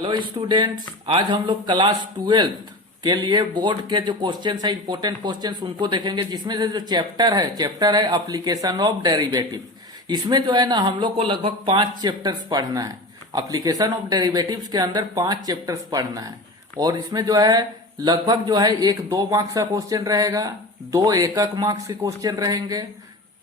Hello students, आज हम लोग क्लास 12th के लिए बोर्ड के जो क्वेश्चंस है, इंपॉर्टेंट क्वेश्चंस उनको देखेंगे। जिसमें से जो चैप्टर है एप्लीकेशन ऑफ डेरिवेटिव। इसमें जो है ना हम लोग को लगभग 5 चैप्टर्स पढ़ना है। एप्लीकेशन ऑफ डेरिवेटिव्स के अंदर 5 चैप्टर्स पढ़ना है और इसमें जो है लगभग जो है एक 2 मार्क्स का क्वेश्चन रहेगा, 2 1 मार्क्स के क्वेश्चन रहेंगे,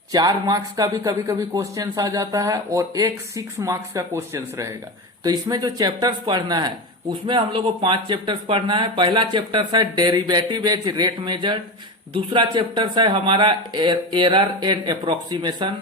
4 मार्क्स का भी कभी कभी क्वेश्चन आ जाता है और एक 6 मार्क्स का क्वेश्चन रहेगा। तो इसमें जो चैप्टर्स पढ़ना है उसमें हम लोग को 5 चैप्टर्स पढ़ना है। पहला चैप्टर है डेरिवेटिव एज रेट मेजर्ड, दूसरा चैप्टर है हमारा error and approximation,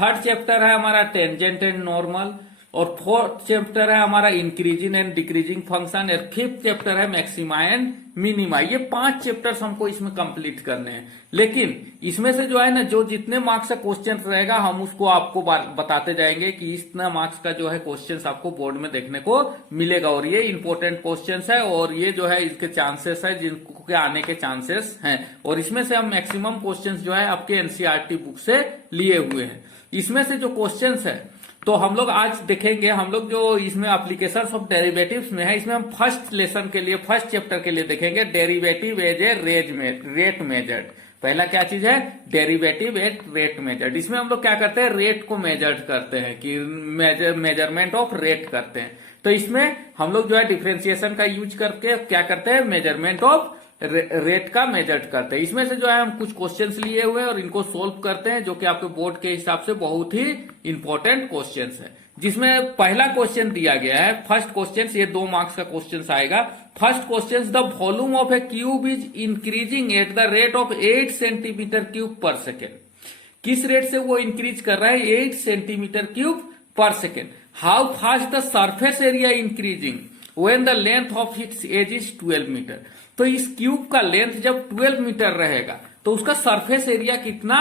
third chapter है हमारा टेंजेंट एंड नॉर्मल और फोर्थ चैप्टर है हमारा इंक्रीजिंग एंड डिक्रीजिंग फंक्शन और फिफ्थ चैप्टर है मैक्सिमा एंड मिनिमा। ये 5 चैप्टर्स हमको इसमें कंप्लीट करने हैं। लेकिन इसमें से जो है ना जो जितने मार्क्स का क्वेश्चन रहेगा हम उसको आपको बताते जाएंगे कि इतना मार्क्स का जो है क्वेश्चन आपको बोर्ड में देखने को मिलेगा और ये इंपॉर्टेंट क्वेश्चन है और ये जो है इसके चांसेस है जिनको के आने के चांसेस हैं और इसमें से हम मैक्सिमम क्वेश्चन जो है आपके एनसीईआरटी बुक से लिए हुए हैं। इसमें से जो क्वेश्चन है तो हम लोग आज देखेंगे। हम लोग जो इसमें एप्लीकेशंस ऑफ डेरिवेटिव्स में है इसमें हम फर्स्ट लेसन के लिए फर्स्ट चैप्टर के लिए देखेंगे derivative as a rate measured. पहला क्या चीज है? Derivative as rate measured. इसमें हम लोग क्या करते हैं? रेट को मेजर्ड करते हैं कि मेजरमेंट ऑफ रेट करते हैं। तो इसमें हम लोग जो है डिफरेंशिएशन का यूज करके क्या करते हैं? मेजरमेंट ऑफ रेट का मेजर्ड करते हैं। इसमें से जो है हम कुछ क्वेश्चंस लिए हुए हैं और इनको सोल्व करते हैं जो कि आपके बोर्ड के हिसाब से बहुत ही इंपॉर्टेंट क्वेश्चंस है। जिसमें पहला क्वेश्चन दिया गया है, फर्स्ट क्वेश्चन, ये 2 मार्क्स का क्वेश्चन आएगा। First question, the volume of a cube is increasing at the rate of 8 centimetre cube per second. किस रेट से वो इंक्रीज कर रहा है? 8 centimetre cube per second. How fast the surface area increasing when the length of its edge is 12 metre. तो इस cube का length जब 12 मीटर रहेगा तो उसका सरफेस एरिया कितना,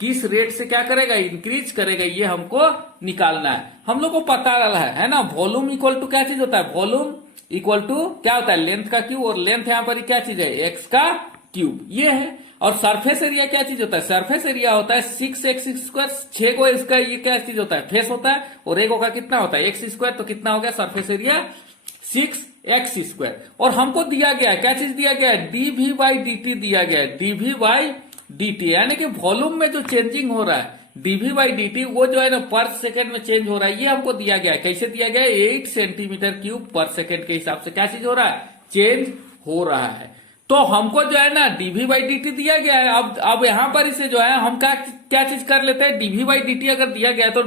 किस रेट से क्या करेगा? इंक्रीज करेगा। ये हमको निकालना है। हम लोग को पता है ना, वॉल्यूम इक्वल टू क्या चीज होता है? वॉल्यूम इक्वल टू क्या होता है? लेंथ का क्यूब और लेंथ यहां पर क्या चीज है? एक्स का क्यूब ये है। और सरफेस एरिया क्या चीज होता है? सरफेस एरिया होता है 6x²। 6 को इसका ये क्या चीज होता है? फेस होता है और एक का कितना होता है? x²। तो कितना हो गया सरफेस एरिया? 6x²। और हमको दिया गया है क्या चीज दिया गया है? dv/dt दिया गया है। dv/dt यानी कि वॉल्यूम में जो चेंजिंग हो रहा है dv/dt वो जो है ना पर सेकेंड में चेंज हो रहा है। ये हमको दिया गया है। कैसे दिया गया है? 8 सेंटीमीटर क्यूब पर सेकेंड के हिसाब से क्या चीज हो रहा है? चेंज हो रहा है। तो हमको जो है ना dv/dt दिया गया है। अब यहां पर इसे जो है हम क्या चीज कर लेते हैं? dv/dt अगर दिया गया है तो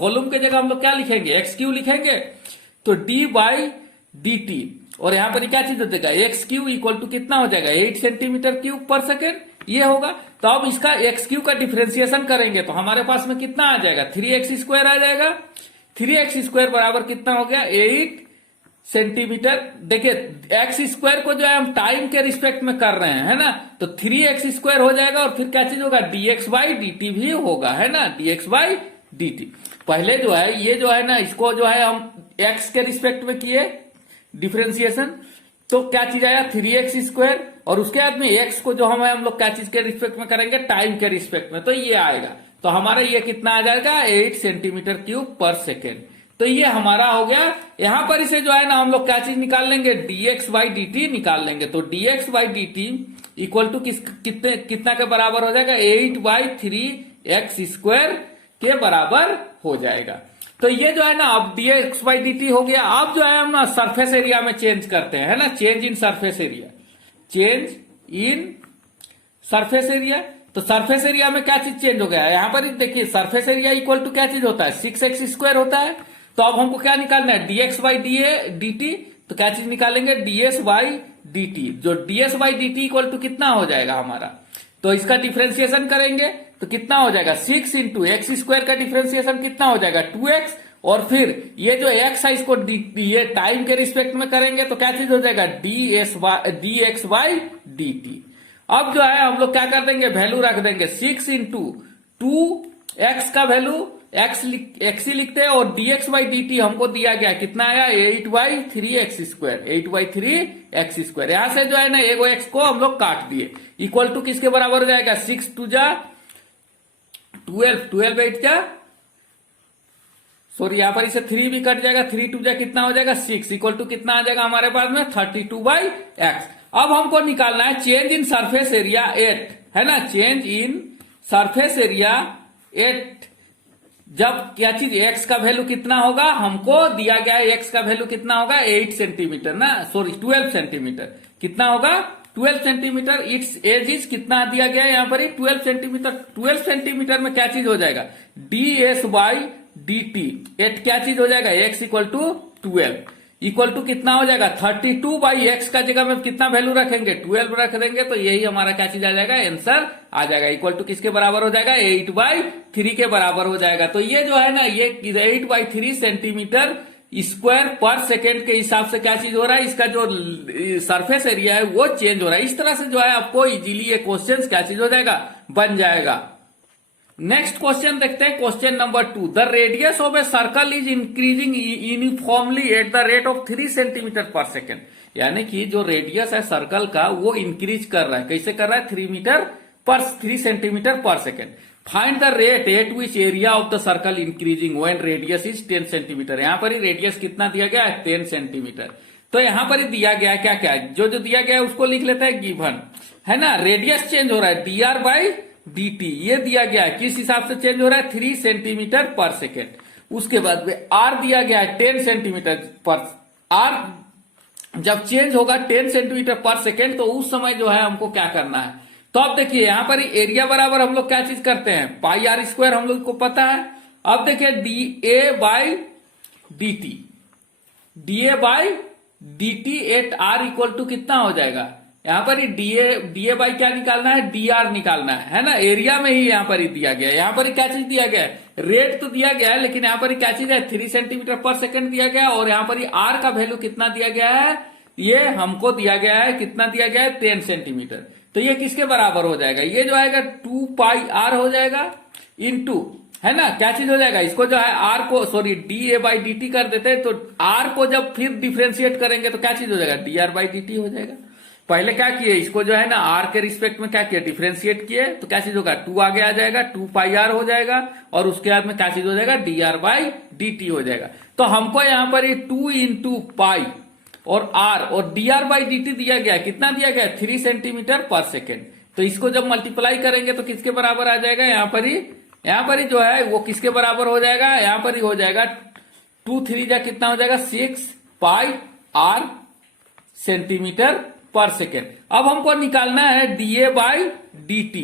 वॉल्यूम के जगह हम लोग क्या लिखेंगे? x³ लिखेंगे। तो d/dt और यहां पर क्या चीज देगा? x³ इक्वल टू कितना हो जाएगा? 8 सेंटीमीटर क्यूब पर सेकेंड ये होगा। तो अब इसका x³ का डिफरेंशिएशन करेंगे तो हमारे पास में कितना आ जाएगा? 3x² आ जाएगा। 3x² बराबर कितना हो गया? 8 सेंटीमीटर। देखिए x² को जो है हम टाइम के रिस्पेक्ट में कर रहे हैं, है ना? तो 3x² हो जाएगा और फिर क्या चीज होगा? dx/dt भी होगा, है ना? dx/dt। पहले जो है ये जो है ना इसको जो है हम x के रिस्पेक्ट में किए डिफरेंशिएशन तो क्या चीज आया? 3x² और उसके बाद में x को जो हम लोग क्या चीज के रिस्पेक्ट में करेंगे? टाइम के रिस्पेक्ट में। तो ये आएगा। तो हमारा ये कितना आ जाएगा? 8 सेंटीमीटर क्यूब पर सेकेंड। तो ये हमारा हो गया। यहां पर इसे जो है ना हम लोग क्या चीज निकाल लेंगे? dx/dt निकाल लेंगे। तो dx/dt इक्वल टू कितना के बराबर हो जाएगा? 8/3x² के बराबर हो जाएगा। तो ये जो है ना अब dx/dt हो गया। अब जो है हम ना सरफेस एरिया में चेंज करते हैं, है ना? Change in surface area, change in surface area. तो सरफेस एरिया में क्या चीज चेंज हो गया है? यहां पर देखिए सरफेस एरिया इक्वल टू क्या चीज होता है? 6x² होता है। तो अब हमको क्या निकालना है? dx/dt। तो क्या चीज निकालेंगे? ds/dt। जो ds/dt इक्वल टू कितना हो जाएगा हमारा? तो इसका डिफरेंशिएशन करेंगे तो कितना हो जाएगा? 6 इंटू x² का डिफरेंशिएशन कितना हो जाएगा? 2x। और फिर ये जो x है इसको ये टाइम के रिस्पेक्ट में करेंगे तो क्या चीज हो जाएगा? dx/dt। अब जो है हम लोग क्या कर देंगे? वैल्यू रख देंगे 6 इंटू 2x का वैल्यू x ही लिखते हैं और dx/dt हमको दिया गया कितना आया? 8/3x²। 8/3x²। यहां से जो है ना एगो x को हम लोग काट दिए। इक्वल टू किसके बराबर हो जाएगा? 6 2 जा 12, 12 8 जा सॉरी यहाँ पर इसे 3 भी कट जाएगा, 3 2 जा कितना हो जाएगा 6 इक्वल टू कितना आ जाएगा हमारे पास में 32/x। अब हमको निकालना है change in surface area at, है ना, change in surface area at. जब क्या चीज x का वैल्यू कितना होगा, हमको दिया गया है x का वैल्यू कितना होगा 8 सेंटीमीटर ना, सॉरी 12 सेंटीमीटर, कितना होगा 12 सेंटीमीटर। इट्स एज इज कितना दिया गया है यहाँ पर 12 सेंटीमीटर। 12 सेंटीमीटर में क्या चीज हो जाएगा ds/dt, एट क्या चीज हो जाएगा x equal to 12 equal to कितना हो जाएगा 32/x का जगह में कितना वैल्यू रखेंगे 12 रख देंगे, तो यही हमारा क्या चीज आ जाएगा आंसर आ जाएगा। इक्वल टू किसके बराबर हो जाएगा 8/3 के बराबर हो जाएगा। तो ये जो है ना ये 8/3 सेंटीमीटर स्क्वायर पर सेकेंड के हिसाब से क्या चीज हो रहा है, इसका जो सरफेस एरिया है वो चेंज हो रहा है। इस तरह से जो है आपको इजीली ये क्वेश्चन क्या चीज हो जाएगा बन जाएगा। नेक्स्ट क्वेश्चन देखते हैं, question number 2। The radius of a circle is increasing uniformly eight the rate of 3 centimetre पर सेकेंड। यानी कि जो रेडियस है सर्कल का वो इंक्रीज कर रहा है, कैसे कर रहा है 3 सेंटीमीटर पर second. Find the rate at which area of the circle increasing when radius is 10 centimetre. यहां पर ही रेडियस कितना दिया गया है 10 सेंटीमीटर। तो यहां पर ही दिया गया है क्या क्या, जो दिया गया है उसको लिख लेते हैं गिवन, है ना। रेडियस चेंज हो रहा है dr/dt, ये दिया गया है किस हिसाब से चेंज हो रहा है 3 सेंटीमीटर पर सेकेंड। उसके बाद में r दिया गया है 10 सेंटीमीटर पर, r जब चेंज होगा 10 सेंटीमीटर पर सेकेंड तो उस समय जो है हमको क्या करना है। तो अब देखिए यहां पर एरिया बराबर हम लोग क्या चीज करते हैं πr² हम लोग को पता है। अब देखिए da/dt eight r equal to कितना हो जाएगा, यहां पर ही da बाई क्या निकालना है dr निकालना है ना। एरिया में ही यहां पर ही दिया गया है, यहां पर ही क्या चीज दिया गया है रेट तो दिया गया है, लेकिन यहां पर ही क्या चीज है 3 सेंटीमीटर पर सेकंड दिया गया है। और यहां पर ही r का वैल्यू कितना दिया गया है, ये हमको दिया गया है कितना दिया गया है 10 सेंटीमीटर। तो ये किसके बराबर हो जाएगा, ये जो आएगा 2πr हो जाएगा इनटू, है ना, क्या चीज हो जाएगा, इसको जो है r को सॉरी da/dt कर देते हैं, तो r को जब फिर डिफ्रेंशिएट करेंगे तो क्या चीज हो जाएगा dr/dt हो जाएगा। पहले क्या किए, इसको जो है ना r के रिस्पेक्ट में क्या किया डिफ्रेंशिएट किए, तो क्या चीज होगा 2 आगे आ जाएगा 2πr हो जाएगा, और उसके बाद में क्या चीज हो जाएगा dr/dt हो जाएगा। तो हमको यहां पर ये 2 इंटू पाई और r और dr/dt दिया गया, कितना दिया गया 3 सेंटीमीटर पर सेकेंड। तो इसको जब मल्टीप्लाई करेंगे तो किसके बराबर आ जाएगा, यहां पर ही जो है वो किसके बराबर हो जाएगा, यहां पर ही हो जाएगा 2 3 जा कितना हो जाएगा 6πr सेंटीमीटर पर सेकेंड। अब हमको निकालना है da/dt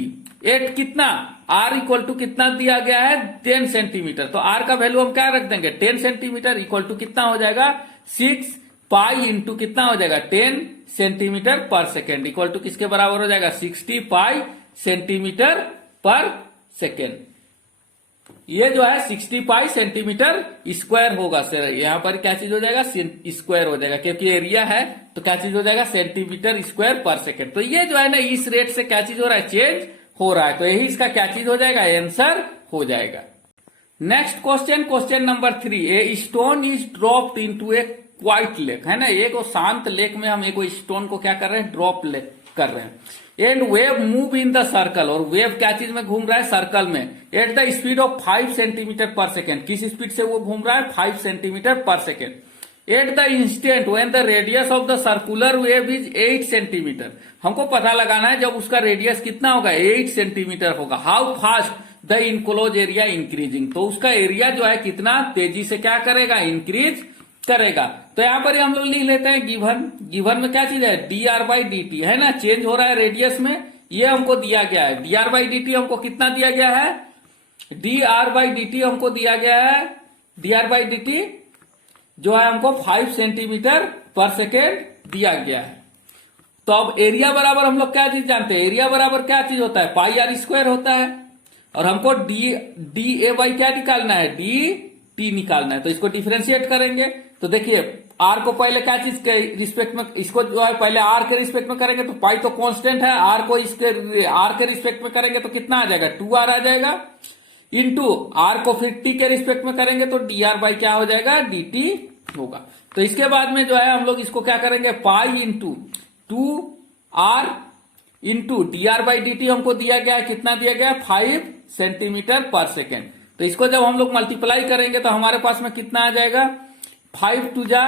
एट कितना r इक्वल टू कितना दिया गया है 10 सेंटीमीटर। तो r का वैल्यू हम क्या रख देंगे 10 सेंटीमीटर इक्वल टू कितना हो जाएगा 6 पाई इंटू कितना हो जाएगा 10 सेंटीमीटर पर सेकेंड इक्वल टू किसके बराबर हो जाएगा 60 पाई सेंटीमीटर पर सेकेंड। ये जो है 60 पाई सेंटीमीटर स्क्वायर होगा सर, यहां पर क्या चीज हो जाएगा स्क्वायर हो जाएगा, क्योंकि एरिया है तो क्या चीज हो जाएगा सेंटीमीटर स्क्वायर पर सेकेंड। तो ये जो है ना इस रेट से क्या चीज हो रहा है चेंज हो रहा है, तो यही इसका क्या चीज हो जाएगा आंसर हो जाएगा। Next question, question number 3। A stone is dropped into A quite lake, है ना, एक शांत लेक में हम एक स्टोन को क्या कर रहे हैं ड्रॉप कर रहे हैं। And wave move in the circle, और वेव क्या चीज में घूम रहा है सर्कल में, at the speed of 5 centimetre पर सेकेंड। किस स्पीड से वो घूम रहा है 5 सेंटीमीटर पर second. At the instant when the radius of the circular wave is 8 centimetre. हमको पता लगाना है जब उसका रेडियस कितना होगा 8 सेंटीमीटर होगा। How fast the enclose area increasing, तो उसका एरिया जो है कितना तेजी से क्या करेगा इंक्रीज करेगा। तो यहां पर हम लोग लिख लेते हैं गिवन में क्या चीज है dr/dt, है ना, चेंज हो रहा है रेडियस में, ये हमको दिया गया है। dr/dt हमको कितना दिया गया है dr/dt हमको दिया गया है dr/dt जो है हमको 5 सेंटीमीटर पर सेकेंड दिया गया है। तो अब एरिया बराबर हम लोग क्या चीज जानते हैं, एरिया बराबर क्या चीज होता है πr² होता है, और हमको da क्या निकालना है dt निकालना है। तो इसको डिफरेंशिएट करेंगे तो देखिए r को पहले क्या चीज के रिस्पेक्ट में, इसको जो है पहले r के रिस्पेक्ट में करेंगे तो पाई तो कांस्टेंट है, r को इसके r के रिस्पेक्ट में करेंगे तो कितना आ जाएगा 2r आ जाएगा, इंटू r को फिर t के रिस्पेक्ट में करेंगे तो dr क्या हो जाएगा dt होगा। तो इसके बाद में जो है हम लोग इसको क्या करेंगे pi into 2r into dr/dt हमको दिया गया है कितना दिया गया 5 सेंटीमीटर पर सेकेंड। तो इसको जब हम लोग मल्टीप्लाई करेंगे तो हमारे पास में कितना आ जाएगा, 5 टू जा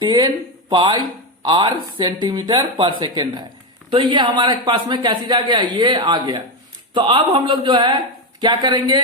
10 पाई आर सेंटीमीटर पर सेकेंड है। तो ये हमारे पास में क्या चीज आ गया, ये आ गया। तो अब हम लोग जो है क्या करेंगे,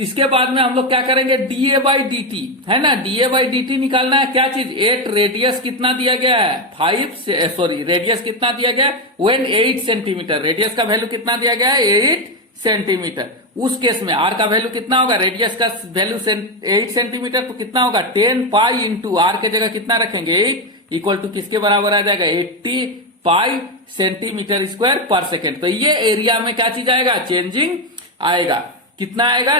इसके बाद में हम लोग क्या करेंगे, डीए बाई डी टी है ना, डीए बाई डी टी निकालना है। क्या चीज, 8 रेडियस कितना दिया गया है, रेडियस कितना दिया गया है, 8 सेंटीमीटर। रेडियस का वैल्यू कितना दिया गया है, 8 सेंटीमीटर। उस केस में आर का वैल्यू कितना होगा, रेडियस का वैल्यू 8 सेंटीमीटर, तो कितना होगा 10 पाई इंटू आर के जगह कितना रखेंगे 8 इक्वल टू किसके बराबर आ जाएगा 80 पाई सेंटीमीटर स्क्वायर पर सेकेंड। तो ये एरिया में क्या चीज आएगा, चेंजिंग आएगा। कितना आएगा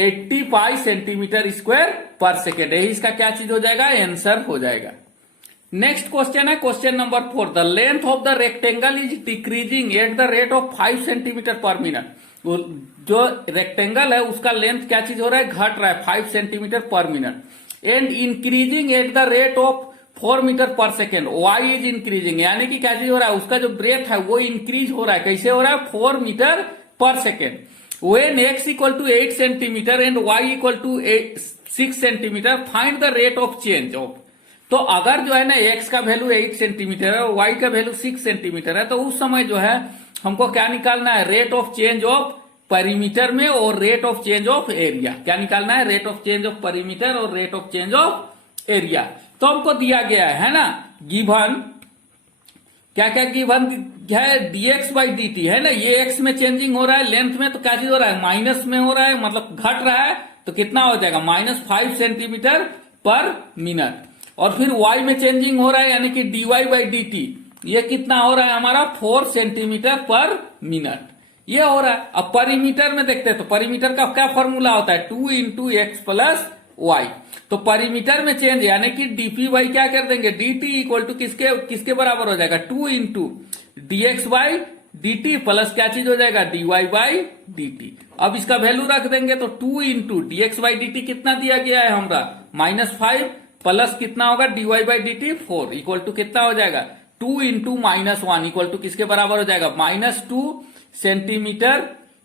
80 पाई सेंटीमीटर स्क्वायर पर सेकेंड। यही इसका क्या चीज हो जाएगा, आंसर हो जाएगा। नेक्स्ट क्वेश्चन है question number 4। The length of the rectangle is decreasing eight the rate of 5 centimetre per minute. जो रेक्टेंगल है उसका लेंथ क्या चीज हो रहा है, घट रहा है 5 centimetre per minute. And increasing at the rate of 4 metre per second. Y is increasing, यानी कि क्या चीज हो रहा है, उसका जो ब्रेथ है वो इंक्रीज हो रहा है। कैसे हो रहा है, 4 metre per second. When x equal to 8 centimetre and y equal to 6 centimetre, find the rate of change of. तो अगर जो है ना x का वैल्यू 8 सेंटीमीटर है और y का वैल्यू 6 सेंटीमीटर है, तो उस समय जो है हमको क्या निकालना है, rate of change of perimeter में और rate of change of area. क्या निकालना है, rate of change of perimeter और rate of change of area. तो हमको दिया गया है ना, गिवन क्या क्या गिवन है, dx बाई डी टी है ना, ये x में चेंजिंग हो रहा है, लेंथ में तो क्या चीज हो रहा है, माइनस में हो रहा है, मतलब घट रहा है। तो कितना हो जाएगा, -5 सेंटीमीटर पर मिनट। और फिर y में चेंजिंग हो रहा है, यानी कि dy बाई डी टी, ये कितना हो रहा है हमारा 4 सेंटीमीटर पर मिनट, ये हो रहा है। अब परिमीटर में देखते हैं, तो परिमीटर का क्या फॉर्मूला होता है, 2 इंटू एक्स प्लस वाई। तो परिमीटर में चेंज यानी कि डीपी वाई क्या कर देंगे, dt इक्वल टू किसके बराबर हो जाएगा, 2 into dx by dt plus क्या चीज हो जाएगा, dy बाई dt। अब इसका वैल्यू रख देंगे तो 2 इंटू dx बाई dt कितना दिया गया है हमारा, -5 प्लस कितना होगा dy by dt 4 equal to कितना हो जाएगा, 2 इंटू -1 इक्वल टू किसके बराबर हो जाएगा, -2 सेंटीमीटर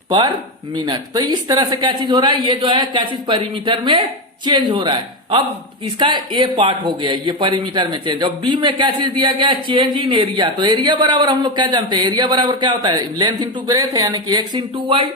पर मिनट। तो इस तरह से क्या चीज हो रहा है, ये जो है क्या चीज परिमीटर में चेंज हो रहा है। अब इसका ए पार्ट हो गया ये परिमीटर में चेंज। अब बी में क्या चीज दिया गया है, चेंज इन एरिया। तो एरिया बराबर हम लोग क्या जानते हैं, एरिया बराबर क्या होता है, लेंथ इंटू ब्रेथ है, यानी कि x इंटू वाई।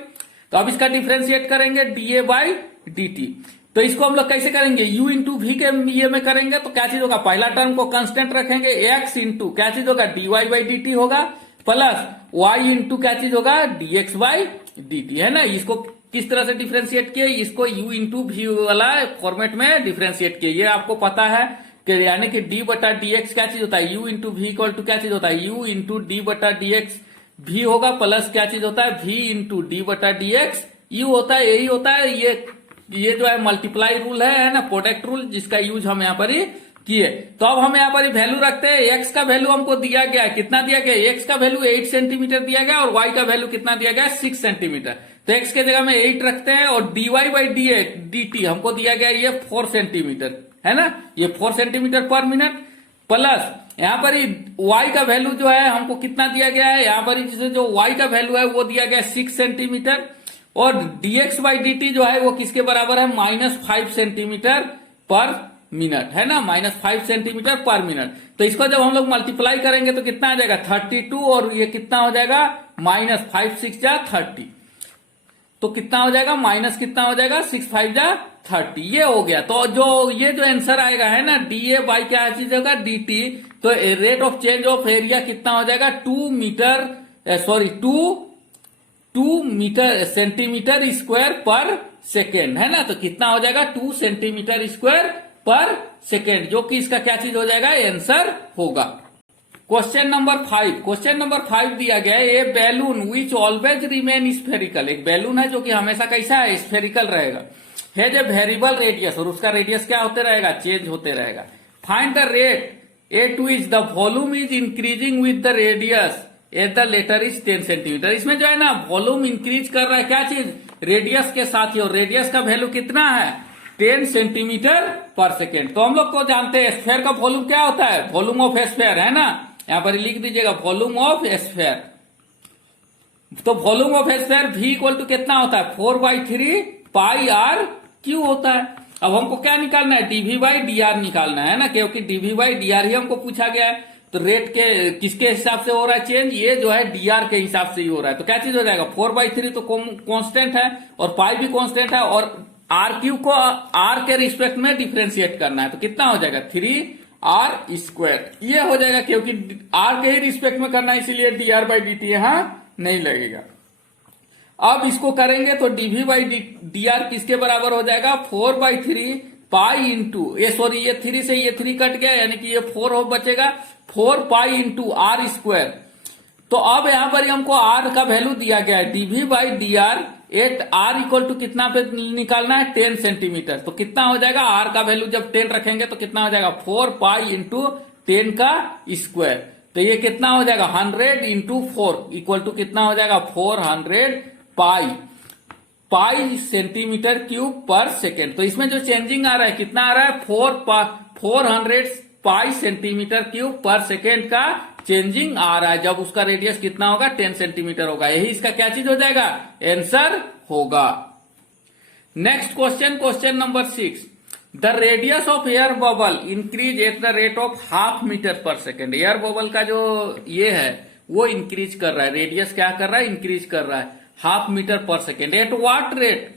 तो अब इसका डिफ्रेंशिएट करेंगे dA बाई dt। तो इसको हम लोग कैसे करेंगे, u इंटू वी के ये में करेंगे तो क्या चीज होगा, पहला टर्म को कांस्टेंट रखेंगे, x इंटू क्या चीज होगा, dy बाई dt होगा, प्लस y इंटू क्या चीज होगा, dx बाई dt है ना। इसको किस तरह से डिफरेंशिएट किए, इसको u इंटू वी वाला फॉर्मेट में डिफरेंशिएट किए। ये आपको पता है कि यानी कि d बटा dx क्या चीज होता है, u into v equal to क्या चीज होता है, u इंटू डी बटा dx v होगा, प्लस क्या चीज होता है, v इंटू डी बटा dx u होता है। यही होता है ये जो है मल्टीप्लाई रूल है ना, प्रोडक्ट रूल, जिसका यूज हम यहाँ पर ही किए। तो अब हम यहाँ पर वैल्यू रखते हैं, x का वैल्यू हमको दिया गया, कितना दिया गया, x का वैल्यू 8 सेंटीमीटर दिया गया और y का वैल्यू कितना दिया गया, 6 सेंटीमीटर। तो x के जगह में 8 रखते हैं और dy बाई dt हमको दिया गया ये 4 सेंटीमीटर है ना, ये 4 सेंटीमीटर पर मिनट, प्लस यहाँ पर ही y का वैल्यू जो है हमको कितना दिया गया है, यहाँ पर ही जो y का वैल्यू है वो दिया गया 6 सेंटीमीटर और dx बाई dt जो है वो किसके बराबर है, -5 सेंटीमीटर पर मिनट है ना, -5 सेंटीमीटर पर मिनट। तो इसको जब हम लोग मल्टीप्लाई करेंगे तो कितना आ जाएगा 32 और ये कितना हो जाएगा -5 6 जा 30। तो कितना हो जाएगा, माइनस कितना हो जाएगा 6 5 जा 30, ये हो गया। तो ये जो आंसर आएगा है ना, डीए बाई क्या चीज होगा, dt। तो rate of change of area कितना हो जाएगा, 2 मीटर सेंटीमीटर स्क्वायर पर सेकेंड है ना। तो कितना हो जाएगा 2 सेंटीमीटर स्क्वायर पर सेकेंड, जो कि इसका क्या चीज हो जाएगा, आंसर होगा। क्वेश्चन नंबर 5 दिया गया है, a balloon which always remain spherical. एक बैलून है जो कि हमेशा कैसा है, स्फेरिकल रहेगा, हैज ए वेरिएबल रेडियस, और उसका रेडियस क्या होते रहेगा, चेंज होते रहेगा। Find the rate at which the volume is increasing with the radius at the latter is 10 centimetre. इसमें जो है ना वॉल्यूम इंक्रीज कर रहा है, क्या चीज, रेडियस के साथ ही, और रेडियस का वैल्यू कितना है, 10 सेंटीमीटर पर सेकेंड। तो हम लोग को जानते हैं स्फेयर का वॉल्यूम क्या होता है, वॉल्यूम ऑफ स्फेयर है ना, यहां पर लिख दीजिएगा वॉल्यूम ऑफ स्फेयर। तो volume of sphere v equal to कितना होता है, 4/3 पाई आर क्यू होता है। अब हमको क्या निकालना है, डीवी बाई डी आर निकालना है ना, क्योंकि डीवी बाई डी आर ही हमको पूछा गया है। तो रेट के किसके हिसाब से हो रहा है चेंज, ये जो है डी आर के हिसाब से ही हो रहा है। तो क्या चीज हो जाएगा, 4/3 तो कांस्टेंट है और पाई भी कांस्टेंट है, और आर क्यू को आर के रिस्पेक्ट में डिफ्रेंशिएट करना है। तो कितना हो जाएगा 3r², ये हो जाएगा, क्योंकि आर के ही रिस्पेक्ट में करना है, इसीलिए D R by D T यहां नहीं लगेगा। अब इसको करेंगे तो डीवी बाई डी आर किसके बराबर हो जाएगा, 4/3 पाई इंटू ये सॉरी ये 3 से ये 3 कट गया, यानी कि ये 4 हो बचेगा, 4 पाई इंटू r²। तो अब यहां पर हमको r का वैल्यू दिया गया है, dv by d r at r equal to कितना पे निकालना है, 10 सेंटीमीटर। तो कितना हो जाएगा, r का वैल्यू जब 10 रखेंगे तो कितना हो जाएगा, 4 पाई इंटू 10 का स्क्वायर। तो ये कितना हो जाएगा, 100 इंटू 4 इक्वल टू कितना हो जाएगा, 400 पाई सेंटीमीटर क्यूब पर सेकेंड। तो इसमें जो चेंजिंग आ रहा है कितना आ रहा है, 400 पाई सेंटीमीटर क्यूब पर सेकेंड का चेंजिंग आ रहा है, जब उसका रेडियस कितना होगा, 10 सेंटीमीटर होगा। यही इसका क्या चीज हो जाएगा, आंसर होगा। Next question, question number 6, the radius of air bubble increase at the rate of ½ metre per second. Air bubble का जो ये है वो इंक्रीज कर रहा है, रेडियस क्या कर रहा है, इंक्रीज कर रहा है ½ metre per second. At what rate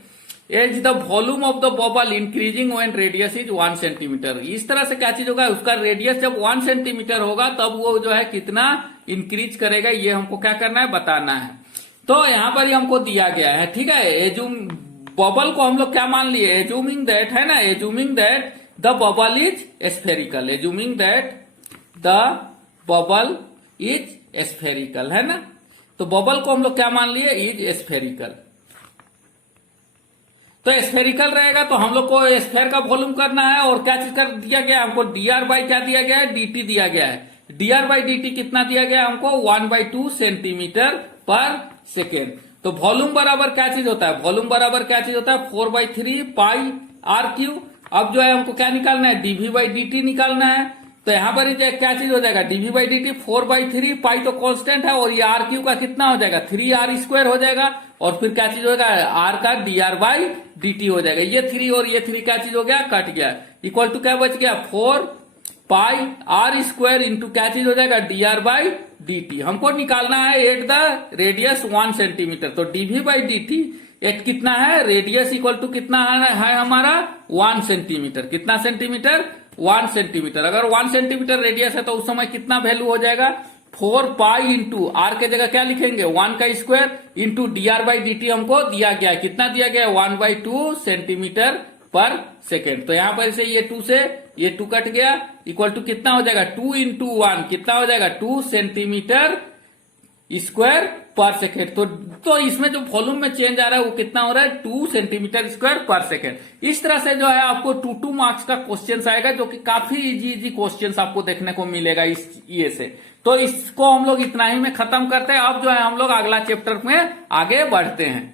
as the volume of the bubble increasing when radius is 1 centimetre. इस तरह से क्या चीज होगा, उसका रेडियस जब 1 सेंटीमीटर होगा तब वो जो है कितना इंक्रीज करेगा, ये हमको क्या करना है, बताना है। तो यहां पर ही हमको दिया गया है, ठीक है। एज्यूम बबल को हम लोग क्या मान लिए, एज्यूमिंग दैट है ना, assuming that the bubble is spherical, assuming that the bubble is spherical है ना। तो बबल को हम लोग क्या मान लिए, इज स्फेरिकल। तो स्फेरिकल रहेगा तो हम लोग को स्फेयर का वॉल्यूम करना है, और क्या चीज कर दिया गया हमको, dr बाई क्या दिया गया है, dt दिया गया है। dr बाई dt कितना दिया गया है हमको, 1/2 सेंटीमीटर पर सेकेंड। तो वॉल्यूम बराबर क्या चीज होता है, वॉल्यूम बराबर क्या चीज होता है, 4/3 पाई r²। अब जो है हमको क्या निकालना है, dv बाई dt निकालना है। तो यहां पर क्या चीज हो जाएगा, dv बाई dt 4/3 पाई तो कांस्टेंट है, और ये r³ का कितना हो जाएगा, 3r² हो जाएगा, और फिर क्या चीज होगा, r का dr बाई dt हो जाएगा। ये 3 और ये 3 क्या चीज हो गया, कट गया, इक्वल टू क्या बच गया, 4 पाई r² इंटू क्या चीज हो जाएगा, dr बाई dt। हमको निकालना है एट द रेडियस 1 सेंटीमीटर। तो dv बाई dt एट कितना है, रेडियस इक्वल टू कितना है हमारा, 1 सेंटीमीटर। कितना सेंटीमीटर, 1 सेंटीमीटर। अगर 1 सेंटीमीटर रेडियस है तो उस समय कितना वैल्यू हो जाएगा, 4 पाई इंटू आर के जगह क्या लिखेंगे, 1 का square into dr by dt हमको दिया गया है, कितना दिया गया है, 1/2 सेंटीमीटर पर सेकेंड। तो यहां पर से ये 2 से ये 2 कट गया, इक्वल टू कितना हो जाएगा, 2 इंटू 1 कितना हो जाएगा, 2 सेंटीमीटर स्क्वायर पर सेकेंड। तो इसमें जो वॉल्यूम में चेंज आ रहा है वो कितना हो रहा है, 2 सेंटीमीटर स्क्वायर पर सेकेंड। इस तरह से जो है आपको 2 मार्क्स का क्वेश्चन आएगा, जो कि काफी इजी क्वेश्चन आपको देखने को मिलेगा इस ये से। तो इसको हम लोग इतना ही में खत्म करते हैं। अब जो है हम लोग अगला चैप्टर में आगे बढ़ते हैं।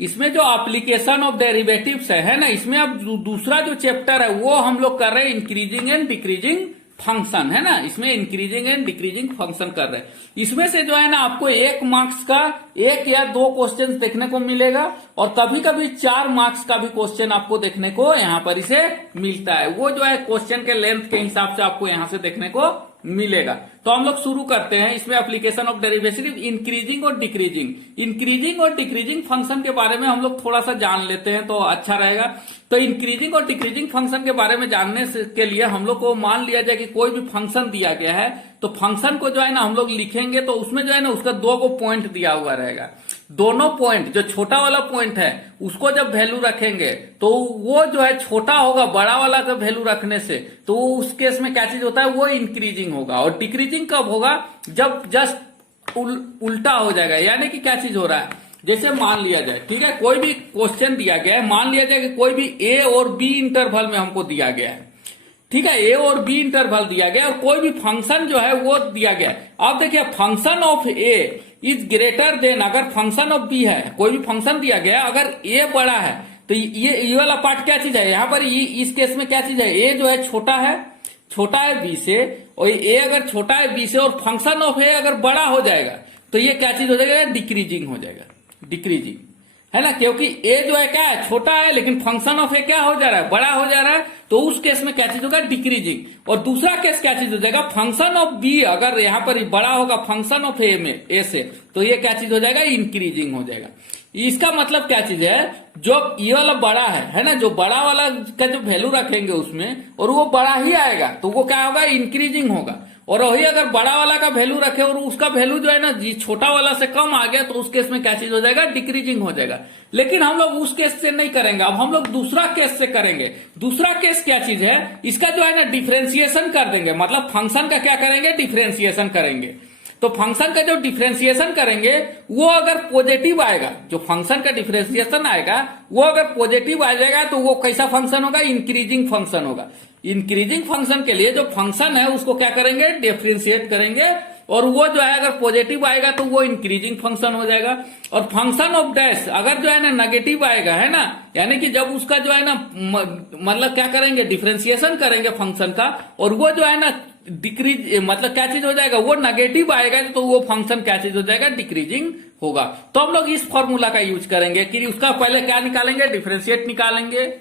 इसमें जो एप्लीकेशन ऑफ डेरिवेटिव्स है ना, इसमें अब दूसरा जो चैप्टर है वो हम लोग कर रहे हैं इंक्रीजिंग एंड डिक्रीजिंग फंक्शन है ना, इसमें इंक्रीजिंग एंड डिक्रीजिंग फंक्शन कर रहे हैं। इसमें से जो है ना आपको 1 मार्क्स का 1 या 2 क्वेश्चन देखने को मिलेगा, और कभी कभी 4 मार्क्स का भी क्वेश्चन आपको देखने को यहाँ पर इसे मिलता है। वो जो है क्वेश्चन के लेंथ के हिसाब से आपको यहाँ से देखने को मिलेगा। तो हम लोग शुरू करते हैं। इसमें एप्लीकेशन ऑफ डेरिवेटिव इंक्रीजिंग और डिक्रीजिंग, इंक्रीजिंग और डिक्रीजिंग फंक्शन के बारे में हम लोग थोड़ा सा जान लेते हैं तो अच्छा रहेगा। तो इंक्रीजिंग और डिक्रीजिंग फंक्शन के बारे में जानने के लिए हम लोग को मान लिया जाए कि कोई भी फंक्शन दिया गया है, तो फंक्शन को जो है ना हम लोग लिखेंगे तो उसमें जो है ना उसका 2 पॉइंट दिया हुआ रहेगा। दोनों पॉइंट, जो छोटा वाला पॉइंट है उसको जब वैल्यू रखेंगे तो वो जो है छोटा होगा बड़ा वाला का वैल्यू रखने से, तो उस केस में क्या चीज होता है, वो इंक्रीजिंग होगा। और डिक्रीजिंग कब होगा, जब जस्ट उल्टा हो जाएगा। यानी कि क्या चीज हो रहा है, जैसे मान लिया जाए, ठीक है, कोई भी क्वेश्चन दिया गया है, मान लिया जाए कि कोई भी ए और बी इंटरवल में हमको दिया गया है, ठीक है, ए और बी इंटरवल दिया गया और कोई भी फंक्शन जो है वो दिया गया है। अब देखिए function of A is greater than, अगर फंक्शन ऑफ बी है, कोई भी फंक्शन दिया गया, अगर ए बड़ा है तो ये वाला पार्ट क्या चीज है, यहाँ पर इस केस में क्या चीज है, ए जो है छोटा है बी से, और ए अगर छोटा है बी से और फंक्शन ऑफ ए अगर बड़ा हो जाएगा तो ये क्या चीज हो जाएगा, डिक्रीजिंग हो जाएगा, डिक्रीजिंग है ना, क्योंकि ए जो है क्या है, छोटा है, लेकिन फंक्शन ऑफ ए क्या हो जा रहा है, बड़ा हो जा रहा है। तो उस केस में क्या चीज होगा, डिक्रीजिंग। और दूसरा केस क्या चीज हो जाएगा, फंक्शन ऑफ बी अगर यहाँ पर बड़ा होगा फंक्शन ऑफ ए में, ए से, तो ये क्या चीज हो जाएगा, इंक्रीजिंग हो जाएगा। इसका मतलब क्या चीज है, जो ये वाला बड़ा है ना, जो बड़ा वाला का जो वैल्यू रखेंगे उसमें, और वो बड़ा ही आएगा, तो वो क्या होगा, इंक्रीजिंग होगा। और वही अगर बड़ा वाला का वैल्यू रखे और उसका वैल्यू जो है ना छोटा वाला से कम आ गया, तो उस केस में क्या चीज हो जाएगा, डिक्रीजिंग हो जाएगा। लेकिन हम लोग उस केस से नहीं करेंगे, अब हम लोग दूसरा केस से करेंगे। दूसरा केस क्या चीज है, इसका जो है ना डिफरेंशिएशन कर देंगे, मतलब फंक्शन का क्या करेंगे, डिफरेंशिएशन करेंगे। तो फंक्शन का जो डिफरेंशिएशन करेंगे वो अगर पॉजिटिव आएगा, जो फंक्शन का डिफरेंशिएशन आएगा वो अगर पॉजिटिव आ जाएगा, तो वो कैसा फंक्शन होगा, इंक्रीजिंग फंक्शन होगा। इंक्रीजिंग फंक्शन के लिए जो फंक्शन है उसको क्या करेंगे, डिफरेंशिएट करेंगे, और वो जो है अगर पॉजिटिव आएगा तो वो इंक्रीजिंग फंक्शन हो जाएगा। और फंक्शन ऑफ डैश अगर जो है ना नेगेटिव आएगा, है ना, यानी कि जब उसका जो है ना मतलब क्या करेंगे, डिफरेंशिएशन करेंगे फंक्शन का, और वो जो है ना डिक्रीज, मतलब क्या चीज हो जाएगा, वो नेगेटिव आएगा, तो वो फंक्शन क्या चीज हो जाएगा, डिक्रीजिंग होगा। तो हम लोग इस फॉर्मूला का यूज करेंगे कि उसका पहले क्या निकालेंगे, डिफरेंशिएट निकालेंगे,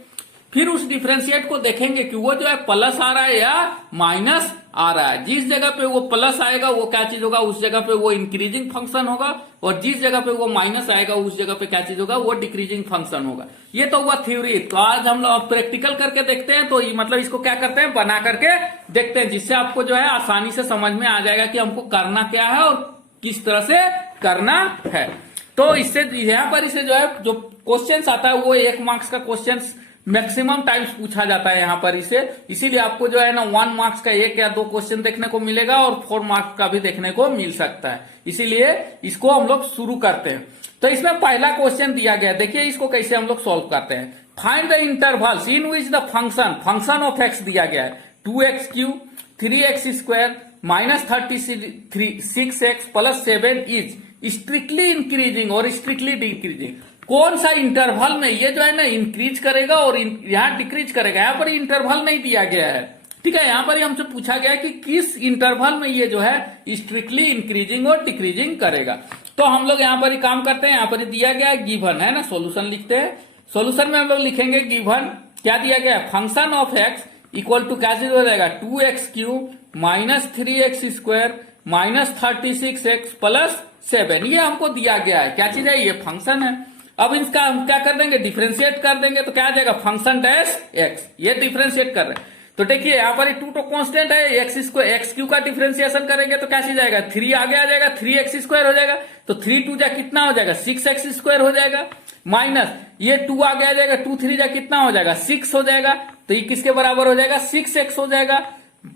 फिर उस डिफरेंशिएट को देखेंगे कि वो जो है प्लस आ रहा है या माइनस आ रहा है। जिस जगह पे वो प्लस आएगा वो क्या चीज होगा, उस जगह पे वो इंक्रीजिंग फंक्शन होगा, और जिस जगह पे वो माइनस आएगा उस जगह पे क्या चीज होगा, वो डिक्रीजिंग फंक्शन होगा। ये तो हुआ थ्योरी। तो आज हम लोग प्रैक्टिकल करके देखते हैं। तो मतलब इसको क्या करते हैं, बना करके देखते हैं, जिससे आपको जो है आसानी से समझ में आ जाएगा कि हमको करना क्या है और किस तरह से करना है। तो इससे यहाँ पर इसे जो है जो क्वेश्चन आता है वो 1 मार्क्स का क्वेश्चन मैक्सिमम टाइम्स पूछा जाता है यहाँ पर इसे, इसीलिए आपको जो है ना 1 मार्क्स का 1 या 2 क्वेश्चन देखने को मिलेगा और 4 मार्क्स का भी देखने को मिल सकता है। इसीलिए इसको हम लोग शुरू करते हैं। तो इसमें पहला क्वेश्चन दिया गया, देखिए इसको कैसे हम लोग सॉल्व करते हैं। Find the intervals in which the function of x दिया गया है 2x³ 3x² -36x plus 7 is strictly increasing और स्ट्रिक्टली डिक्रीजिंग। कौन सा इंटरवल में ये जो है ना इंक्रीज करेगा और यहाँ डिक्रीज करेगा। यहाँ पर इंटरवल नहीं दिया गया है, ठीक है। यहाँ पर ही हमसे पूछा गया कि किस इंटरवल में ये जो है स्ट्रिक्टली इंक्रीजिंग और डिक्रीजिंग करेगा। तो हम लोग यहाँ पर ही काम करते हैं। यहाँ पर ही दिया गया गिवन है ना, सॉल्यूशन लिखते हैं। सॉल्यूशन में हम लोग लिखेंगे गिवन क्या दिया गया है, function of x equal to क्या चीज हो जाएगा, 2x³ -3x² -36x प्लस 7। ये हमको दिया गया है, क्या चीज है, ये फंक्शन है। अब इसका हम क्या कर देंगे, डिफरेंशिएट कर देंगे, तो क्या आ जाएगा, फंक्शन डैश एक्स। ये डिफरेंशिएट कर रहे हैं। तो देखिए यहाँ पर 2 तो कांस्टेंट है, x³ का डिफरेंशिएशन करेंगे तो क्या चीज आएगा, 3 आगे आ जाएगा, 3x² हो जाएगा। तो 3 2 जा कितना हो जाएगा, 6x² हो जाएगा, माइनस ये 2 आगे आ जाएगा, 2 3 जा कितना हो जाएगा, 6 हो जाएगा। तो ये किसके बराबर हो जाएगा, 6x हो जाएगा,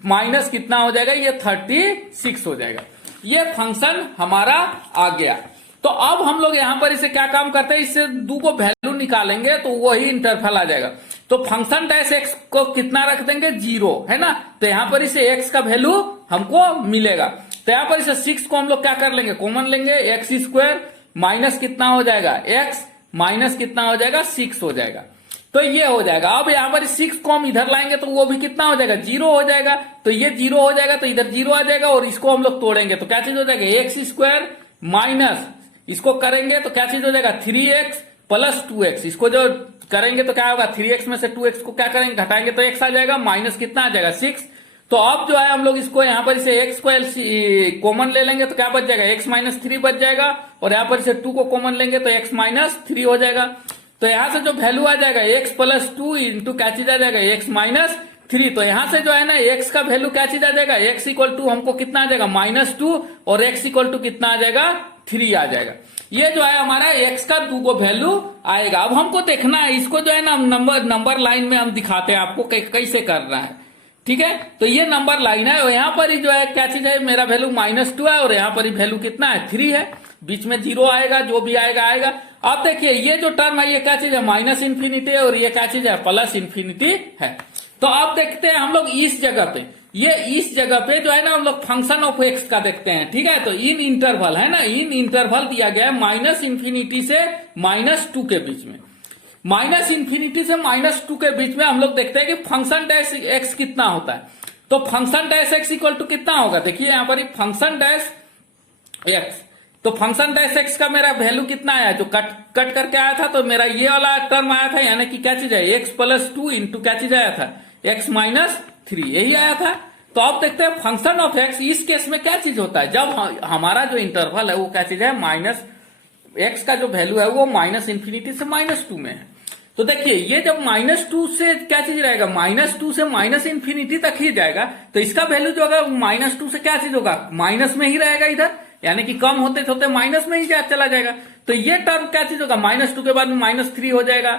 माइनस कितना हो जाएगा, ये 36 हो जाएगा। ये फंक्शन हमारा आ गया। तो अब हम लोग यहां पर इसे क्या काम करते हैं, इससे 2 को वैल्यू निकालेंगे तो वही इंटरवल आ जाएगा। तो फंक्शन डैश एक्स को कितना रख देंगे, 0, है ना। तो यहां पर इसे एक्स का वैल्यू हमको मिलेगा। तो यहां पर इसे 6 को हम लोग क्या कर लेंगे, कॉमन लेंगे, x² माइनस कितना हो जाएगा, x माइनस कितना हो जाएगा, 6 हो जाएगा। तो ये हो जाएगा। अब यहाँ पर 6 को हम इधर लाएंगे तो वो भी कितना हो जाएगा, 0 हो जाएगा। तो ये 0 हो जाएगा, तो इधर 0 आ जाएगा, और इसको हम लोग तोड़ेंगे तो क्या चीज हो जाएगा, x² माइनस इसको करेंगे तो क्या चीज हो जाएगा, 3x प्लस 2x। इसको जो करेंगे तो क्या होगा, 3x में से 2x को क्या करेंगे, घटाएंगे तो x आ जाएगा, माइनस कितना आ जाएगा, 6। तो अब जो है हम लोग इसको यहाँ पर इसे x को कॉमन ले लेंगे तो क्या बच जाएगा, x माइनस 3 बच जाएगा, और यहाँ पर इसे 2 को कॉमन लेंगे तो x माइनस 3 हो जाएगा। तो यहाँ से जो वैल्यू आ जाएगा, x प्लस 2 इंटू क्या चीज आ जाएगा, x माइनस 3। तो यहाँ से जो है ना x का वैल्यू क्या चीज आ जाएगा, x इक्वल टू हमको कितना आ जाएगा, -2, और x इक्वल टू कितना आ जाएगा, 3 आ जाएगा। ये जो है हमारा x का 2 को वैल्यू आएगा। अब हमको देखना है इसको जो है ना नंबर लाइन में हम दिखाते हैं आपको कैसे करना है, ठीक है। तो ये नंबर लाइन है, और यहाँ पर ही जो है क्या चीज है, मेरा वैल्यू -2 है, और यहाँ पर ही वैल्यू कितना है, 3 है। बीच में 0 आएगा, जो भी आएगा आएगा। अब देखिए ये जो टर्म है ये क्या चीज है, -इन्फिनिटी है, और ये क्या चीज है, +इन्फिनिटी है। तो अब देखते हैं हम लोग इस जगह पे, ये इस जगह पे जो है ना हम लोग फंक्शन ऑफ एक्स का देखते हैं, ठीक है। तो इन इंटरवल है ना, इन इंटरवल दिया गया है -इन्फिनिटी से -2 के बीच में। -इन्फिनिटी से -2 के बीच में हम लोग देखते हैं कि फंक्शन डैश एक्स कितना होता है। तो function dash x equal to कितना होगा, देखिए यहाँ पर फंक्शन डैश एक्स तो फंक्शन डैश एक्स का मेरा वैल्यू कितना आया, जो कट करके आया था, तो मेरा ये वाला टर्म आया था, यानी कि क्या चीज है, एक्स प्लस 2 इंटू क्या चीज आया था, एक्स माइनस 3, यही आया था। तो अब देखते हैं फंक्शन ऑफ एक्स इस केस में क्या चीज होता है, जब हमारा जो इंटरवल है वो क्या चीज है, माइनस एक्स का जो वैल्यू है वो माइनस इंफिनिटी से -2 में है। तो देखिए ये जब -2 से क्या चीज रहेगा, -2 से माइनस इंफिनिटी तक ही जाएगा, तो इसका वैल्यू जो होगा -2 से क्या चीज होगा, माइनस में ही रहेगा इधर, यानी कि कम होते होते माइनस में ही चला जाएगा। तो ये टर्म क्या चीज होगा, -2 के बाद में -3 हो जाएगा,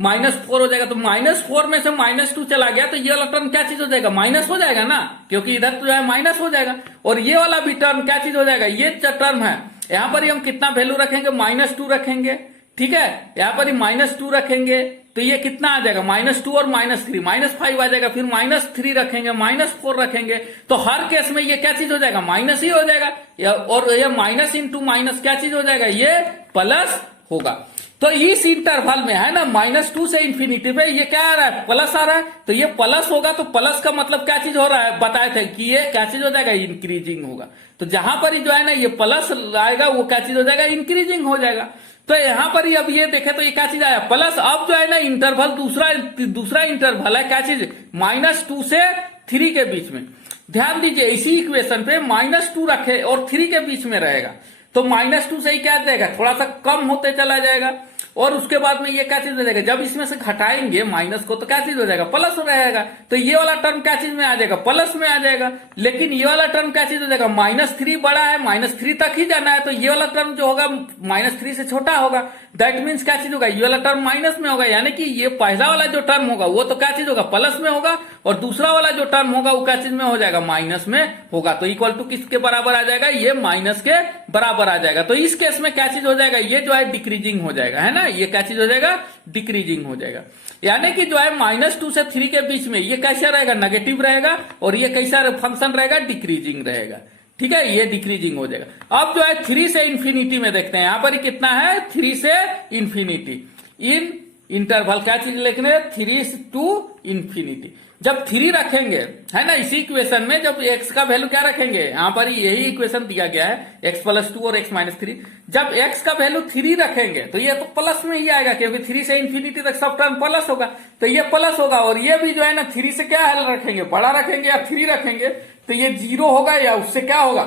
-4 हो जाएगा। तो -4 में से -2 चला गया, तो ये वाला टर्म क्या चीज हो जाएगा, माइनस हो जाएगा ना, क्योंकि इधर तो जो है माइनस हो जाएगा। और ये वाला भी टर्म क्या चीज हो जाएगा, ये टर्म है, यहां पर ही हम कितना वैल्यू रखेंगे, -2 रखेंगे, ठीक है, यहां पर ही -2 रखेंगे, तो ये कितना आ जाएगा, -2 और -3 -5 आ जाएगा, फिर -3 रखेंगे, -4 रखेंगे, तो हर केस में ये क्या चीज हो जाएगा, माइनस ही हो जाएगा, और ये माइनस इंटू माइनस क्या चीज हो जाएगा, ये प्लस होगा। तो इस इंटरवल में है ना, -2 से इंफिनिटी पे ये क्या आ रहा है, प्लस आ रहा है, तो ये प्लस होगा, तो प्लस का मतलब क्या चीज हो रहा है, बताए थे कि ये क्या चीज हो जाएगा, इंक्रीजिंग होगा। तो जहां पर ही जो है ना ये प्लस आएगा वो क्या चीज हो जाएगा, इंक्रीजिंग हो जाएगा। तो यहां पर ही अब ये देखे तो ये क्या चीज आया, प्लस। अब जो है ना इंटरवल दूसरा इंटरवल है, क्या चीज, -2 से 3 के बीच में। ध्यान दीजिए इसी इक्वेशन पे -2 रखे और 3 के बीच में रहेगा, तो -2 से ही क्या जाएगा, थोड़ा सा कम होते चला जाएगा, और उसके बाद में ये क्या चीज हो जाएगा, जब इसमें से घटाएंगे माइनस को तो क्या चीज हो जाएगा, प्लस हो रहेगा। तो ये वाला टर्म क्या चीज में आ जाएगा, प्लस में आ जाएगा। लेकिन ये वाला टर्म क्या चीज हो जाएगा, -3 बड़ा है, -3 तक ही जाना है, तो ये वाला टर्म जो होगा -3 से छोटा होगा। दैट मीन्स क्या चीज होगा, ये वाला टर्म माइनस में होगा, यानी कि ये पहला वाला जो टर्म होगा वो तो क्या चीज होगा, प्लस में होगा, और दूसरा वाला जो टर्म होगा वो क्या चीज में हो जाएगा, माइनस में होगा। तो इक्वल टू किसके बराबर आ जाएगा, ये माइनस के बराबर आ जाएगा। तो इस केस में क्या चीज हो जाएगा, ये जो है डिक्रीजिंग हो जाएगा, है ना, ये क्या चीज हो जाएगा, डिक्रीजिंग हो जाएगा। यानी कि जो है -2 से 3 के बीच में ये कैसा रहेगा, नेगेटिव रहेगा, और ये कैसा फंक्शन रहेगा, डिक्रीजिंग रहेगा, ठीक है, ये डिक्रीजिंग हो जाएगा। अब जो है 3 से इंफिनिटी में देखते हैं, यहां पर कितना है, 3 से इंफिनिटी इन इंटरवल क्या चीज लिखने, 3 to इंफिनिटी। जब 3 रखेंगे, है ना, इसी इक्वेशन में जब x का वैल्यू क्या रखेंगे, यहां पर यही इक्वेशन दिया गया है, x + 2 और x - 3। जब x का वैल्यू 3 रखेंगे तो ये तो प्लस में ही आएगा, क्योंकि 3 से इंफिनिटी तक सब टर्म प्लस होगा, तो ये प्लस होगा। और ये भी जो है ना 3 से क्या हल रखेंगे, बड़ा रखेंगे या 3 रखेंगे, तो ये 0 होगा या उससे क्या होगा,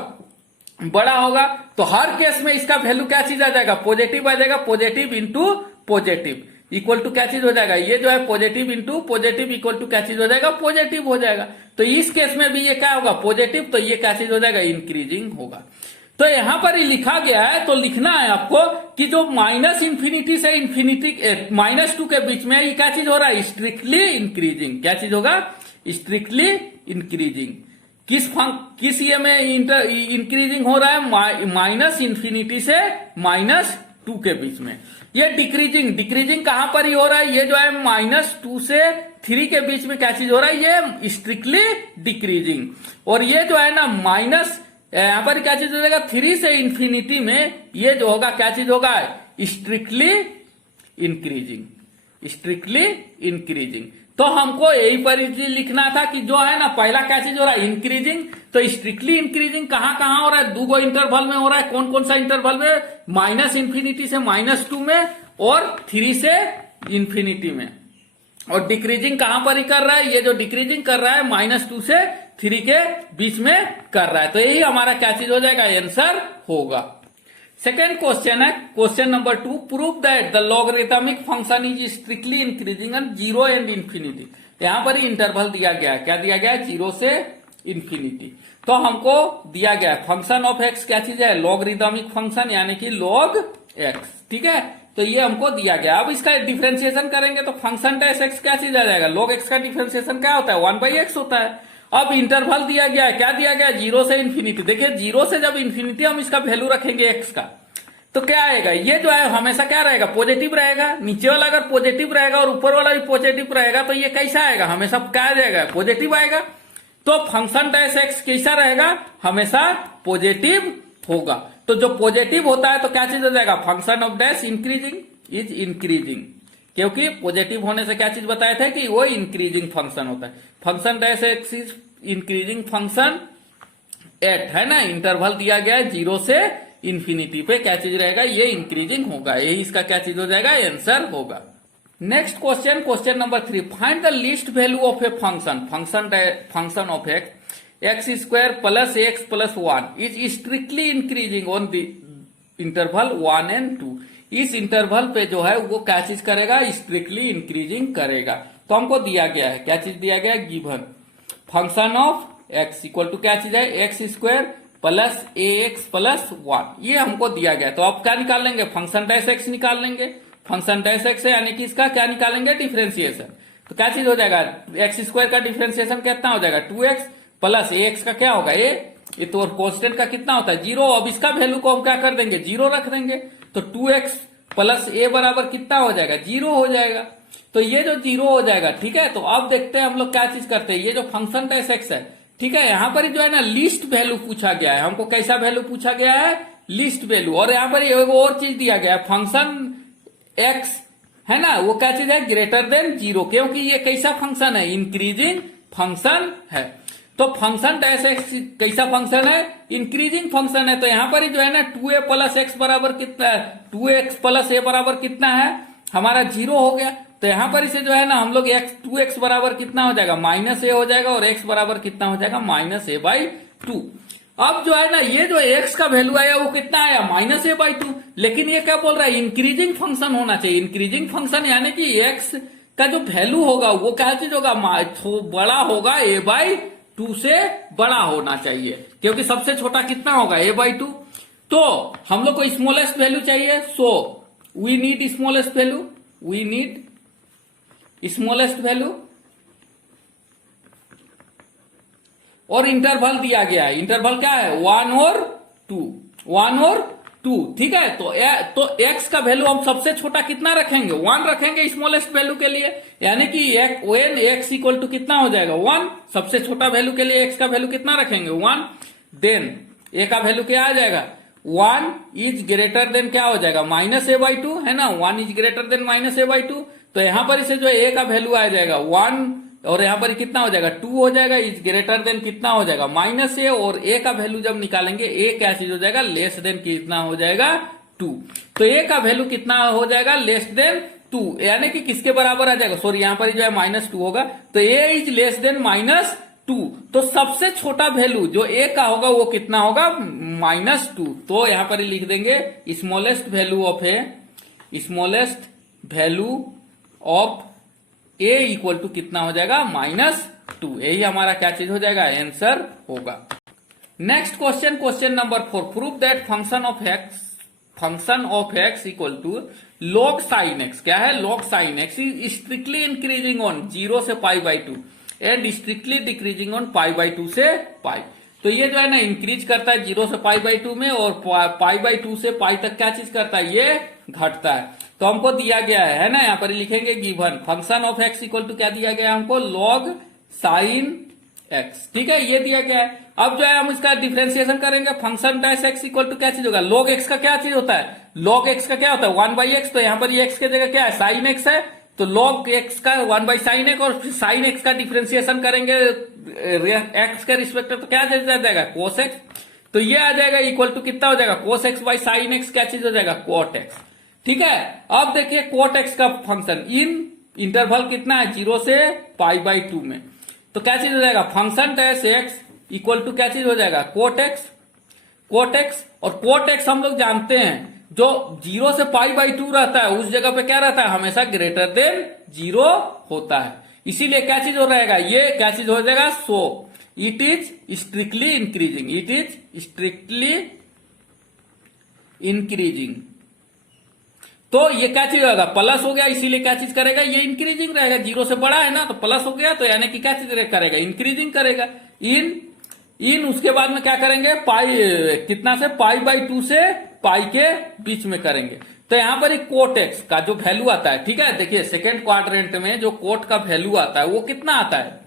बड़ा होगा। तो हर केस में इसका वैल्यू क्या चीज आ जाएगा, पॉजिटिव आ जाएगा, positive into positive equal to क्या चीज हो जाएगा, ये जो है positive into positive equal to क्या चीज हो जाएगा, पॉजिटिव हो जाएगा। तो इस केस में भी ये क्या होगा, पॉजिटिव, तो ये क्या चीज हो जाएगा, इंक्रीजिंग होगा। तो यहां पर ही लिखा गया है, तो लिखना है आपको कि जो -इंफिनिटी से इंफिनिटी -2 के बीच में ये क्या चीज हो रहा है, स्ट्रिक्टली इंक्रीजिंग। क्या चीज होगा, स्ट्रिक्टली इंक्रीजिंग। किस ये में इंक्रीजिंग हो रहा है, -इंफिनिटी से -2 के बीच में। ये डिक्रीजिंग कहां पर ही हो रहा है, ये जो है -2 से 3 के बीच में क्या चीज हो रहा है, ये स्ट्रिक्टली डिक्रीजिंग। और ये जो है ना माइनस, यहां पर क्या चीज हो जाएगा, 3 से इंफिनिटी में ये जो होगा क्या चीज होगा, स्ट्रिक्टली इंक्रीजिंग, स्ट्रिक्टली इंक्रीजिंग। तो हमको यही पर लिखना था कि जो है ना पहला क्या चीज हो रहा है, इंक्रीजिंग। तो स्ट्रिक्टली इंक्रीजिंग कहां हो रहा है, 2 इंटरवल में हो रहा है। कौन कौन सा इंटरवल में, -इंफिनिटी से -2 में और 3 से इंफिनिटी में। और डिक्रीजिंग कहां पर ही कर रहा है, ये जो डिक्रीजिंग कर रहा है -2 से 3 के बीच में कर रहा है। तो यही हमारा क्या चीज हो जाएगा, आंसर होगा। सेकेंड क्वेश्चन है, question number 2, prove that the logarithmic function is strictly increasing and 0 and infinity. यहां पर ही इंटरवल दिया गया है, क्या दिया गया है, 0 से इंफिनिटी। तो हमको दिया गया फंक्शन ऑफ एक्स क्या चीज है, लॉगरिथमिक फंक्शन, यानी कि log x, ठीक है। तो ये हमको दिया गया। अब इसका डिफरेंशिएशन करेंगे तो फंक्शन डैश एक्स क्या चीज आ जाएगा, log x का डिफरेंशिएशन क्या होता है, 1/x होता है। अब इंटरवल दिया गया है, क्या दिया गया है, 0 से इंफिनिटी। देखिए 0 से जब इंफिनिटी हम इसका वैल्यू रखेंगे x का, तो क्या आएगा, ये जो है हमेशा क्या रहेगा, पॉजिटिव रहेगा। नीचे वाला अगर पॉजिटिव रहेगा और ऊपर वाला भी पॉजिटिव रहेगा, तो ये कैसा आएगा, हमेशा क्या आ जाएगा, पॉजिटिव आएगा। तो फंक्शन डैश एक्स कैसा रहेगा, हमेशा पॉजिटिव होगा। तो जो पॉजिटिव होता है तो क्या चीज हो जाएगा, function of dash increasing is increasing, क्योंकि पॉजिटिव होने से क्या चीज बताए थे कि वो इंक्रीजिंग फंक्शन होता है। Function dash x is increasing function at, है ना, इंटरवल दिया गया है 0 से इन्फिनिटी पे क्या चीज रहेगा, ये इंक्रीजिंग होगा। यही इसका क्या चीज हो जाएगा, आंसर होगा। Next question, question number 3, find the least value of a function of x square plus x plus 1 is strictly increasing on the interval 1 and 2। इस इंटरवल पे जो है वो क्या चीज करेगा, स्ट्रिक्टली इंक्रीजिंग करेगा। तो हमको दिया गया है, क्या चीज दिया गया है, given function of x equal to क्या चीज है, x square plus a x plus 1, ये हमको दिया गया है। तो अब क्या निकाल लेंगे, फंक्शन डैश एक्स निकाल लेंगे। फंक्शन डैश एक्स है यानी कि इसका क्या निकालेंगे, डिफरेंशिएशन। तो क्या चीज हो जाएगा, एक्स स्क्वायर का डिफरेंशिएशन कितना हो जाएगा, 2x प्लस ए एक्स का क्या होगा, ये तो कॉन्स्टेंट का कितना होता है, 0। अब इसका वैल्यू को हम क्या कर देंगे, 0 रख देंगे। तो 2x प्लस ए बराबर कितना हो जाएगा, 0 हो जाएगा। तो ये जो 0 हो जाएगा, ठीक है। तो अब देखते हैं हम लोग क्या चीज करते हैं, ये जो फंक्शन डैश एक्स है, ठीक है, यहां पर जो है ना लिस्ट वैल्यू पूछा गया है हमको। कैसा वैल्यू पूछा गया है, लिस्ट वैल्यू। और यहां पर एक और चीज दिया गया है, फंक्शन एक्स है ना, वो क्या चीज है, ग्रेटर देन 0, क्योंकि ये कैसा फंक्शन है, इंक्रीजिंग फंक्शन है। तो फंक्शन डैश एक्स कैसा फंक्शन है, इंक्रीजिंग फंक्शन है। तो यहां पर जो है ना 2a प्लस एक्स बराबर कितना है, 2x प्लस ए बराबर कितना है हमारा, 0 हो गया। तो यहां पर इसे जो है ना हम लोग 2x बराबर कितना हो जाएगा, माइनस ए हो जाएगा, और x बराबर कितना हो जाएगा, माइनस ए बाई 2। अब जो है ना ये जो x का वैल्यू आया वो कितना आया, माइनस ए बाई 2। लेकिन ये क्या बोल रहा है, इंक्रीजिंग फंक्शन होना चाहिए। इंक्रीजिंग फंक्शन यानी कि x का जो वैल्यू होगा वो क्या चीज होगा, बड़ा होगा, ए बाई 2 से बड़ा होना चाहिए, क्योंकि सबसे छोटा कितना होगा, ए बाई 2। तो हम लोग को स्मॉलेस्ट वैल्यू चाहिए, so we need smallest value, we need smallest value. और इंटरवल दिया गया है, इंटरवल क्या है, 1 और 2, 1 और 2, ठीक है। तो x का वैल्यू हम सबसे छोटा कितना रखेंगे, 1 रखेंगे स्मॉलेस्ट वैल्यू के लिए, यानी कि when x इक्वल टू कितना हो जाएगा, 1। सबसे छोटा वैल्यू के लिए x का वैल्यू कितना रखेंगे, 1। देन a का वैल्यू क्या आ जाएगा, 1 इज ग्रेटर देन क्या हो जाएगा, माइनस ए बाई 2 है ना, 1 is greater than minus A by 2। तो यहां पर इसे जो है a का वैल्यू आ जाएगा 1, और यहां पर कितना हो जाएगा, 2 हो जाएगा, इज ग्रेटर देन कितना हो जाएगा, माइनस ए। और a का वैल्यू जब निकालेंगे, a क्या चीज हो जाएगा, लेस देन कितना हो जाएगा, 2। तो a का वैल्यू कितना हो जाएगा, लेस देन 2, यानी कि किसके बराबर आ जाएगा, सॉरी यहां पर जो है -2 होगा। तो a इज लेस देन -2। तो सबसे छोटा वैल्यू जो a का होगा वो कितना होगा, -2। तो यहां पर लिख देंगे smallest value of a, smallest value of a equal to कितना हो जाएगा, -2। यही हमारा क्या चीज हो जाएगा, आंसर होगा। Next question, question number 4, prove that function of x equal to log sin x, क्या है, log sin x is strictly increasing on 0 से pi by 2 and strictly decreasing on pi by 2 से पाई। तो ये जो है ना इंक्रीज करता है 0 से पाई बाई 2 में, और पाई बाई 2 से पाई तक क्या चीज करता है, ये घटता है। तो हमको दिया गया है ना, यहां पर लिखेंगे given function of x equal to क्या दिया गया है हमको, log sin x, ठीक है, ये दिया गया है। अब जो है हम इसका डिफरेंशिएशन करेंगे, function dash x equal to क्या चीज होगा, log x का क्या चीज होता है, log x का क्या होता है, 1 बाई एक्स। तो यहां पर ये x के जगह क्या है, sin x है, तो log x का 1 बाई साइन एक्स, और sin x का डिफरेंशिएशन करेंगे x के रिस्पेक्ट तो क्या चीज आ जाएगा, cos x। तो ये आ जाएगा इक्वल टू कितना हो जाएगा, cos x by sine x क्या चीज हो जाएगा, cot x, ठीक है। अब देखिए cot x का फंक्शन इन इंटरवल कितना है, 0 से पाई बाई 2 में। तो क्या चीज हो जाएगा, function dash x equal to क्या चीज हो जाएगा, cot x, cot x। और cot x हम लोग जानते हैं जो 0 से पाई बाई 2 रहता है उस जगह पे क्या रहता है, हमेशा ग्रेटर देन 0 होता है। इसीलिए क्या चीज हो रहेगा, ये क्या चीज हो जाएगा, so it is strictly increasing, it is strictly increasing. तो ये क्या चीज होगा, प्लस हो गया, इसीलिए क्या चीज करेगा, ये इंक्रीजिंग रहेगा, 0 से बड़ा है ना, तो प्लस हो गया, तो यानी कि क्या चीज करेगा, इंक्रीजिंग करेगा। इन उसके बाद में क्या करेंगे, पाई कितना से, पाई बाई 2 से पाई के बीच में करेंगे। तो यहां पर एक कोट एक्स का जो वैल्यू आता है, ठीक है, देखिए सेकेंड क्वाड्रेंट में जो कोट का वैल्यू आता है वो कितना आता है,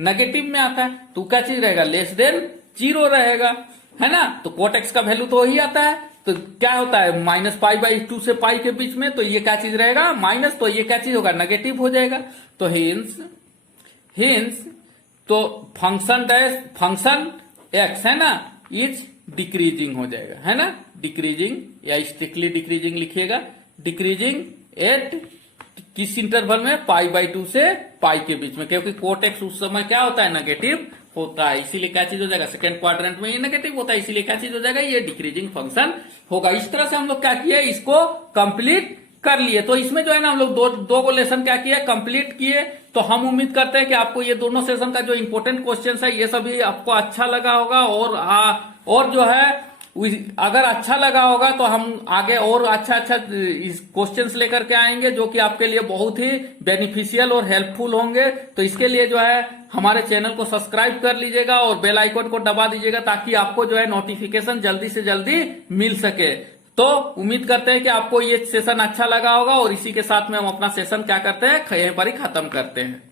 नेगेटिव में आता है। तो क्या चीज रहेगा, लेस देन 0 रहेगा, है ना। तो कोट एक्स का वैल्यू तो वही आता है, तो क्या होता है, -π/2 से पाई के बीच में, तो ये क्या चीज रहेगा, माइनस, तो ये क्या चीज होगा, नेगेटिव हो जाएगा। तो हिंस तो फंक्शन एक्स है ना, इज डिक्रीजिंग हो जाएगा, है ना। डिक्रीजिंग या स्ट्रिक्टली डिक्रीजिंग लिखिएगा। डिक्रीजिंग एट किस इंटरवल में, π/2 से पाई के बीच में, क्योंकि कोट एक्स उस समय क्या होता है, नेगेटिव होता है, इसीलिए क्या चीज हो जाएगा, सेकेंड क्वाड्रेंट में ये नेगेटिव होता है, इसीलिए क्या चीज हो जाएगा, ये डिक्रीजिंग फंक्शन होगा। इस तरह से हम लोग क्या किए, इसको कंप्लीट कर लिए। तो इसमें जो है ना हम लोग दो को लेसन क्या किए, कंप्लीट किए। तो हम उम्मीद करते हैं कि आपको ये दोनों सेशन का जो इंपॉर्टेंट क्वेश्चन है ये सभी आपको अच्छा लगा होगा, और जो है अगर अच्छा लगा होगा तो हम आगे और अच्छा इस क्वेश्चंस लेकर के आएंगे जो कि आपके लिए बहुत ही बेनिफिशियल और हेल्पफुल होंगे। तो इसके लिए जो है हमारे चैनल को सब्सक्राइब कर लीजिएगा और बेल आइकन को दबा दीजिएगा, ताकि आपको जो है नोटिफिकेशन जल्दी से जल्दी मिल सके। तो उम्मीद करते हैं कि आपको ये सेशन अच्छा लगा होगा, और इसी के साथ में हम अपना सेशन क्या करते हैं, यहीं पर ही खत्म करते हैं।